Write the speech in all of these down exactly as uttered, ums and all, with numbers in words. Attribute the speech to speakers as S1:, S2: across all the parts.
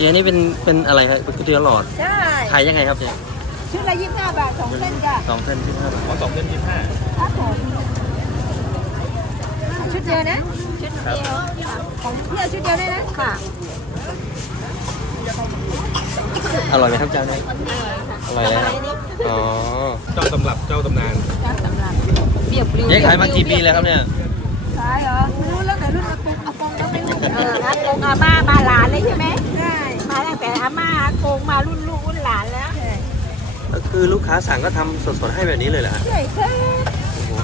S1: จ๊นี่เป็นเป็นอะไรครับเป็นก๋วยเตี๋ยวหลอด
S2: ใช่
S1: ขายยังไงครับเจ๊
S2: ชุดละยี่สิบห้าบาทสองเส้นจ้ะ
S1: สองเส้นที่ห้าบาท
S3: ขอสองเส้นยี่สิบห้า
S2: ครับผมชุดเดียวนะชุดเดียวของเที่ยวชุดเดียวได้นะค่ะ
S1: อร่อยไหมครับเจ้าเนี่ยอร่อยเลยครับอ๋อ
S3: เจ้าตำรับเจ้าตำนาน
S2: จ้าสำหรับเบียบปลิว
S1: เจ๊ขายมากี่ปีแล้วครับเนี่ย
S2: ขายเหรอไม่รู้แล้วแต่รุ่นอากงอากงก็ไม่รู้เอออากงอาม่ามาหลานเลยใช่ไหมใช่มาตั้งแต่อาม่าอากงมารุ่นลูกรุ่นหลานแล้ว
S1: ก็คือลูกค้าสั่งก็ทำสดๆให้แบบนี้เลยเหรอฮะ
S2: ใช่ใช่
S1: โอ้โห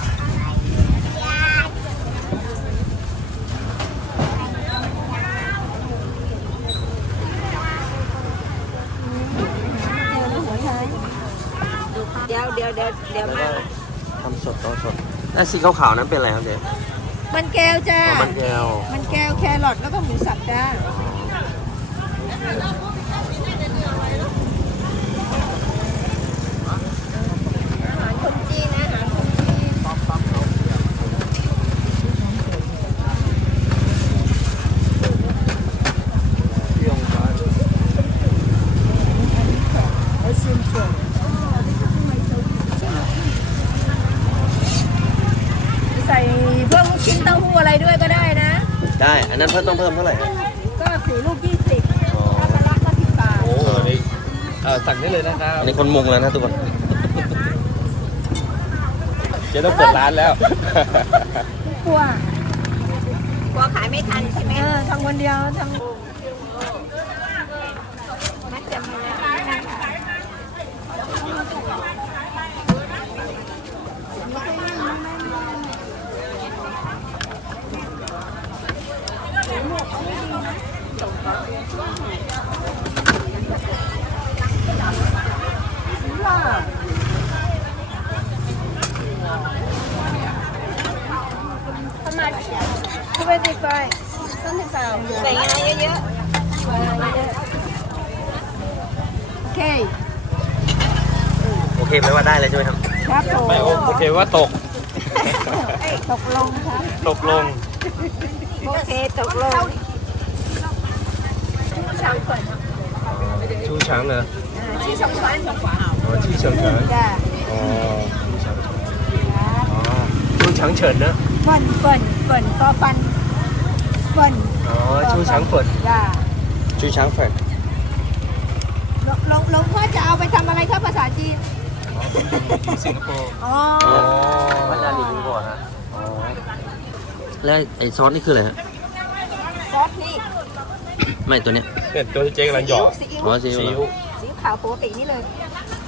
S2: เดี๋ยวเดี๋ยวเดี๋ยวเดี๋ยว
S1: แล้ว
S2: มา
S1: ก็ทำสดต่อสดแล้วสีขาวๆนั้นเป็นอะไรครับเจ๊
S2: มันแก้วจ้า
S1: อ๋อมันแก้ว
S2: มันแก้วแครอทแล้วก็หมูสับจ้าอาหารคนจีนนะอาหารคนจีนใส่เพิ่มลูกชิ้นเต้าหู้อะไรด้วยก็ได้นะ
S1: ได้อันนั้นเพิ่มต้องเพิ่มเท่าไหร่ฮะ
S2: ก็สี่ลูกยี่สิบ
S1: อ๋อ
S2: ถ้าปลาร้าก็สิบบาท
S3: โอ้นี่เออสั่งได้เลยนะครับ
S1: อันนี้คนมุงแล้วนะทุกคน
S3: เจ๊ต้องเปิดร้านแล้ว
S2: กลัวกลัวขายไม่ทันใช่ไหมเออทำคนเดียวทำมัดจำมาแล้วประมาณทุกเวทีไฟต้นที่สามใส่งานเยอะๆโอเค
S1: โอเคไหมว่าได้เลยใช่ไหมครับ
S2: ครับผม
S3: ไม่โอเคว่าตก
S2: ตกลงครับ
S3: ตกลง
S2: โอเคตกลงช่างเปิด
S3: ชูช้างเหรอ
S2: ที่สองพัน
S3: อ๋อที่เฉิงเฉิน
S2: จ้ะ
S3: อ๋ออ๋อชูช้างเฉินนะ
S2: เฟินเฟินเฟินก็ฟันเฟิน
S3: อ๋อชูช้างเฟิน
S2: จ้ะ
S1: ชื่อช้างแฝก
S2: หลวงหลวงพ่อจะเอาไปทำอะไรครับภาษาจีน
S3: ที่สิงคโปร์
S2: อ๋อ
S1: วัดดาลิงก่อนนะอ๋อแล้วไอ้ซอสนี่คืออะไรฮะ
S2: ซอสนี่
S1: ไม่ตัวเนี้ย
S3: เนี่ยตัวที่เจ๊กำลังหยอด
S2: ซีอิ๊ว
S1: อ๋อซี
S3: ซี
S1: อิ๊
S3: อิ๊
S1: ว
S3: ว
S2: ซีอิ๊วขาวปกตินี่เลย